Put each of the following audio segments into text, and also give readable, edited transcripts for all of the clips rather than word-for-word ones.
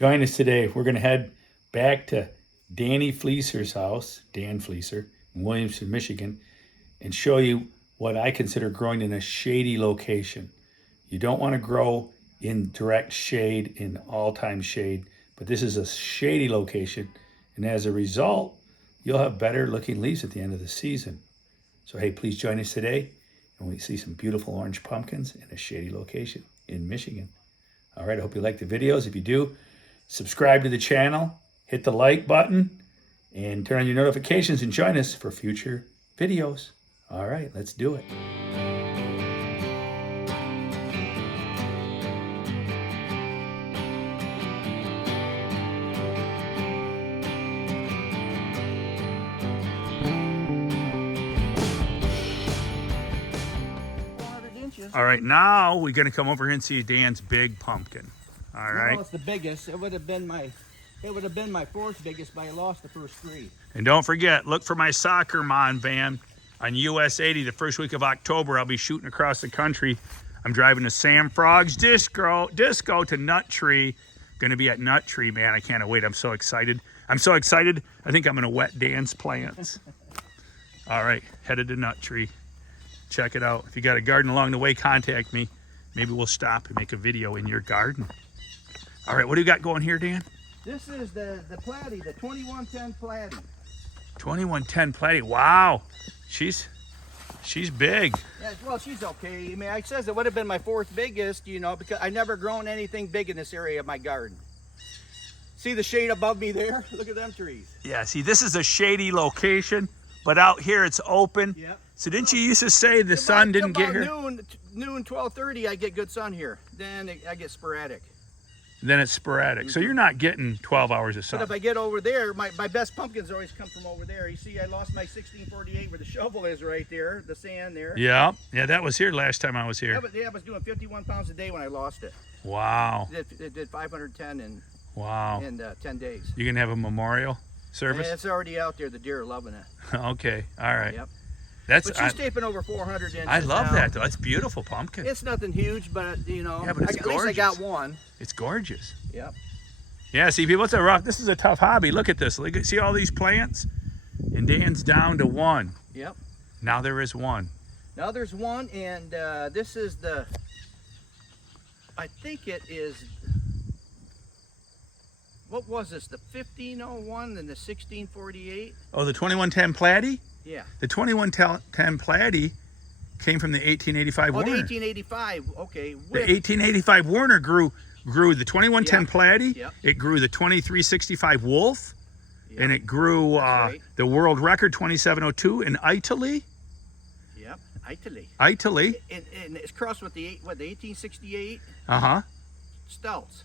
Join us today. We're going to head back to Danny Fleeser's house, Dan Fleeser, in Williamson, Michigan, and show you what I consider growing in a shady location. You don't want to grow in direct shade, in all-time shade, but this is a shady location, and as a result, you'll have better looking leaves at the end of the season. So hey, please join us today, and we see some beautiful orange pumpkins in a shady location in Michigan. All right, I hope you like the videos. If you do, subscribe to the channel, hit the like button, and turn on your notifications and join us for future videos. All right, let's do it. All right, now we're going to come over here and see Dan's big pumpkin. All right. Well, it's the biggest. It would have been my fourth biggest, but I lost the first three. And don't forget, look for my soccer mom van on US 80 the first week of October. I'll be shooting across the country. I'm driving to Sam Frog's Disco to Nut Tree. Going to be at Nut Tree, man. I can't wait. I'm so excited. I think I'm going to wet Dan's plants. All right, headed to Nut Tree. Check it out. If you got a garden along the way, contact me. Maybe we'll stop and make a video in your garden. All right, what do you got going here, Dan? This is the Platy, the 2110 Platy. 2110 Platy. Wow, she's big. Yeah, well, she's okay. I mean, I says it would have been my fourth biggest, you know, because I never grown anything big in this area of my garden. See the shade above me there? Look at them trees. Yeah, see, this is a shady location, but out here it's open. Yep. So didn't you used to say the sun didn't get here? Noon, 12:30, I get good sun here. Then I get sporadic. Then it's sporadic. So you're not getting 12 hours of sun. But if I get over there, my best pumpkins always come from over there. You see, I lost my 1648 where the shovel is right there, the sand there. Yeah, that was here last time I was here. Yeah, I was doing 51 pounds a day when I lost it. Wow. It did 510 in 10 days. You gonna have a memorial service? And it's already out there. The deer are loving it. Okay, all right. Yep. But she's taping over 400 inches. I love now. that though. That's beautiful pumpkin. It's nothing huge, but you know, yeah, but it's at least I got one. It's gorgeous. Yep. Yeah, see people, this is a tough hobby. Look at this. Look at, see all these plants? And Dan's down to one. Yep. Now there is one. Now there's one, and this is the, I think it is, what was this, the 1501 and the 1648? Oh, the 2110 Platy? Yeah. The 2110 Platy came from the 1885 Warner. Oh, the 1885, okay. The 1885 Warner grew the 2110 Platy, yep. It grew the 2365 Wolf, yep. And it grew right. the world record 2702 in Italy. Yep, Italy. Italy. And it's crossed with the 1868 Stouts.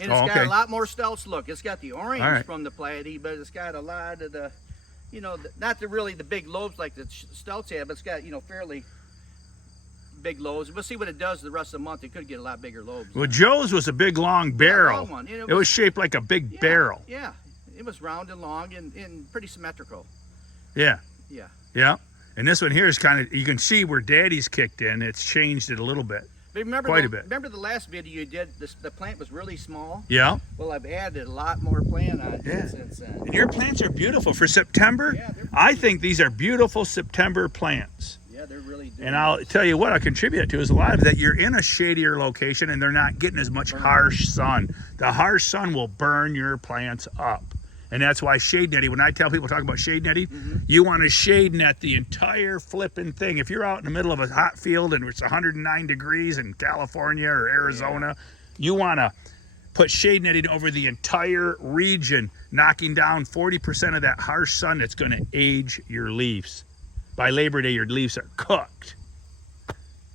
And it's got a lot more Stouts look. It's got the orange right. from the Platy, but it's got a lot of the, you know, not really the big lobes like the Stouts had, but it's got, you know, fairly big lobes. We'll see what it does the rest of the month. It could get a lot bigger lobes. Well, Joe's was a big long barrel. Long one. It was shaped like a big barrel. Yeah, it was round and long and pretty symmetrical. Yeah. Yeah. Yeah. And this one here is kind of, you can see where Daddy's kicked in. It's changed it a little bit. But remember quite a bit. Remember the last video you did, the plant was really small? Yeah. Well, I've added a lot more plant on it since then. And your plants are beautiful for September. Yeah, I think these are beautiful September plants. Yeah, they're really doing And I'll tell you what I contribute to is a lot of that you're in a shadier location and they're not getting as much harsh sun. The harsh sun will burn your plants up. And that's why shade netting, when I tell people talk about shade netting, you want to shade net the entire flipping thing. If you're out in the middle of a hot field and it's 109 degrees in California or Arizona, you want to put shade netting over the entire region, knocking down 40% of that harsh sun that's going to age your leaves. By Labor Day, your leaves are cooked.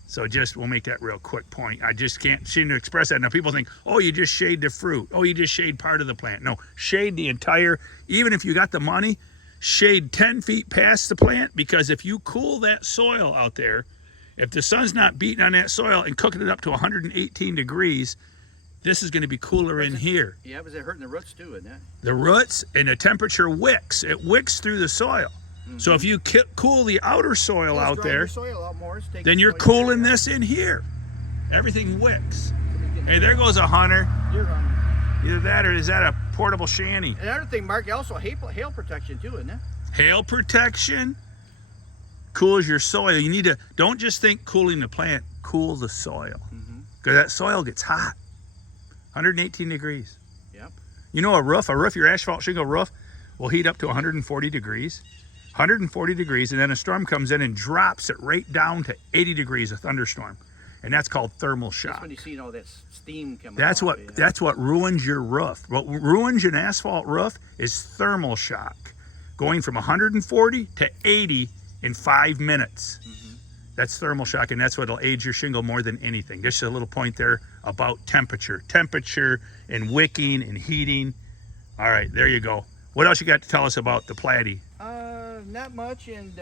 So we'll make that real quick point. I just can't seem to express that. Now people think, oh, you just shade the fruit. Oh, you just shade part of the plant. No, shade the entire, even if you got the money, shade 10 feet past the plant, because if you cool that soil out there, if the sun's not beating on that soil and cooking it up to 118 degrees, this is going to be cooler in here. Yeah, but it's hurting the roots too, isn't it? The roots and the temperature wicks. It wicks through the soil. So if you cool the outer soil out there, then you're cooling this in here. Everything wicks. Hey, there goes a hunter. Deer hunter. Either that or is that a portable shanty? Another thing, Mark, also hail protection too, isn't it? Hail protection cools your soil. You need to, don't just think cooling the plant, cool the soil. Because that soil gets hot. 118 degrees. Yep. You know, a roof, your asphalt shingle roof will heat up to 140 degrees. 140 degrees, and then a storm comes in and drops it right down to 80 degrees, a thunderstorm. And that's called thermal shock. That's when you see all that steam coming That's off what it, yeah. that's what ruins your roof. What ruins an asphalt roof is thermal shock, going from 140 to 80 in 5 minutes. That's thermal shock, and that's what'll age your shingle more than anything. Just a little point there about temperature and wicking and heating. All right, there you go. What else you got to tell us about the platy? Not much, and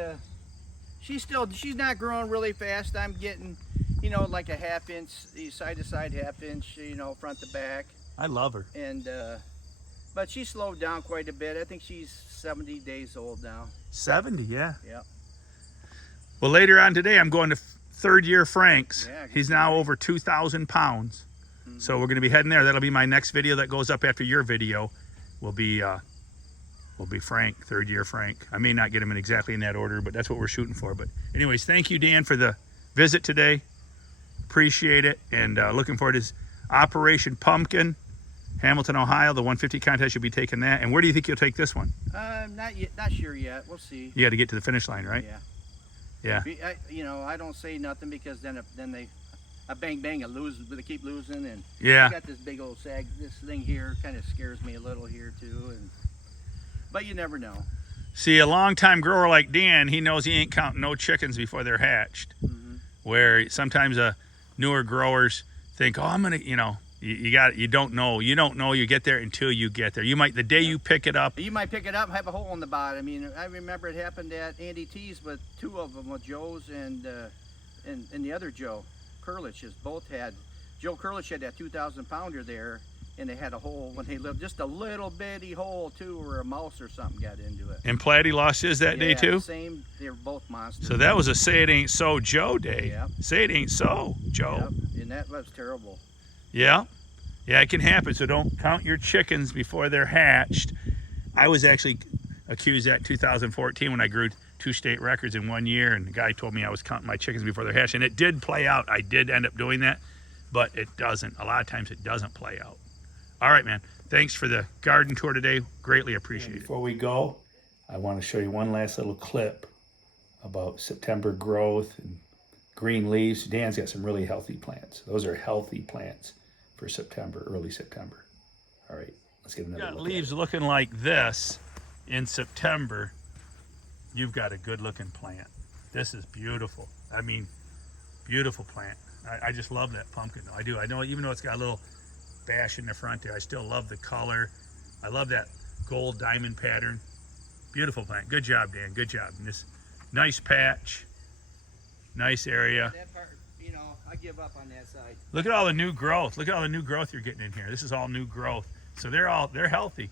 she's not growing really fast. I'm getting, you know, like a half-inch side to side, half-inch, you know, front to back. I love her. And but she slowed down quite a bit. I think she's 70 days old now. 70, yeah. Yep. Well, later on today, I'm going to third year Frank's. Yeah, He's now over 2,000 pounds. So we're going to be heading there. That'll be my next video that goes up after your video. Will be Frank, third year Frank. I may not get him in exactly in that order, but that's what we're shooting for. But anyways, thank you, Dan, for the visit today. Appreciate it, and looking forward to his Operation Pumpkin, Hamilton, Ohio. The 150 contest, you'll be taking that. And where do you think you'll take this one? Not yet, not sure yet. We'll see. You got to get to the finish line, right? Yeah. Yeah. You know, I don't say nothing because then they bang bang, they keep losing, and Yeah. I got this big old sag. This thing here kind of scares me a little here too, but you never know. See, a long-time grower like Dan, he knows he ain't counting no chickens before they're hatched. Where sometimes newer growers think, oh, I'm gonna, you know, you don't know. You don't know. You get there until you get there. You might, the day you pick it up. You might pick it up and have a hole in the bottom. I mean, I remember it happened at Andy T's with two of them, with Joe's and the other Joe Kurlich's. Both had, Joe Kurlich had that 2,000 pounder there, and they had a hole when they lived, just a little bitty hole too, where a mouse or something got into it. And Platy lost his that day too? Same, they were both monsters. So that was a say it ain't so Joe day. Yep. Say it ain't so Joe. Yep. And that was terrible. Yeah. Yeah, it can happen. So don't count your chickens before they're hatched. I was actually accused that 2014 when I grew 2 state records in 1 year, and the guy told me I was counting my chickens before they're hatched. And it did play out. I did end up doing that, but it doesn't. A lot of times it doesn't play out. All right, man. Thanks for the garden tour today. Greatly appreciate it. Before we go, I want to show you one last little clip about September growth and green leaves. Dan's got some really healthy plants. Those are healthy plants for September, early September. All right, let's get another look. Leaves looking like this in September, you've got a good looking plant. This is beautiful. I mean, beautiful plant. I just love that pumpkin though. I do. I know, even though it's got a little bash in the front there, I still love the color. I love that gold diamond pattern. Beautiful plant. Good job, Dan. Good job. And this nice patch, nice area. That part, you know, I give up on that side. Look at all the new growth. Look at all the new growth you're getting in here. This is all new growth. So they're healthy.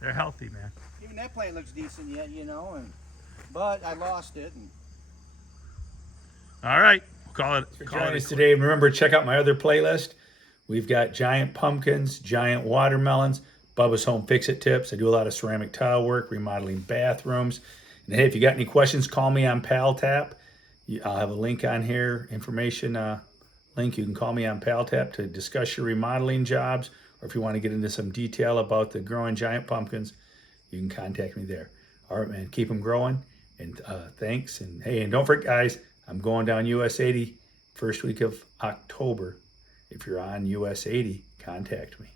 They're healthy, man. Even that plant looks decent yet, you know, but I lost it. And all right, we'll call it. Join us today. Remember, check out my other playlist. We've got giant pumpkins, giant watermelons, Bubba's Home Fix-It tips. I do a lot of ceramic tile work, remodeling bathrooms. And hey, if you got any questions, call me on PalTap. I'll have a link on here, information link. You can call me on PalTap to discuss your remodeling jobs, or if you want to get into some detail about the growing giant pumpkins, you can contact me there. All right, man, keep them growing, and thanks. And hey, and don't forget, guys, I'm going down US 80 first week of October. If you're on US 80, contact me.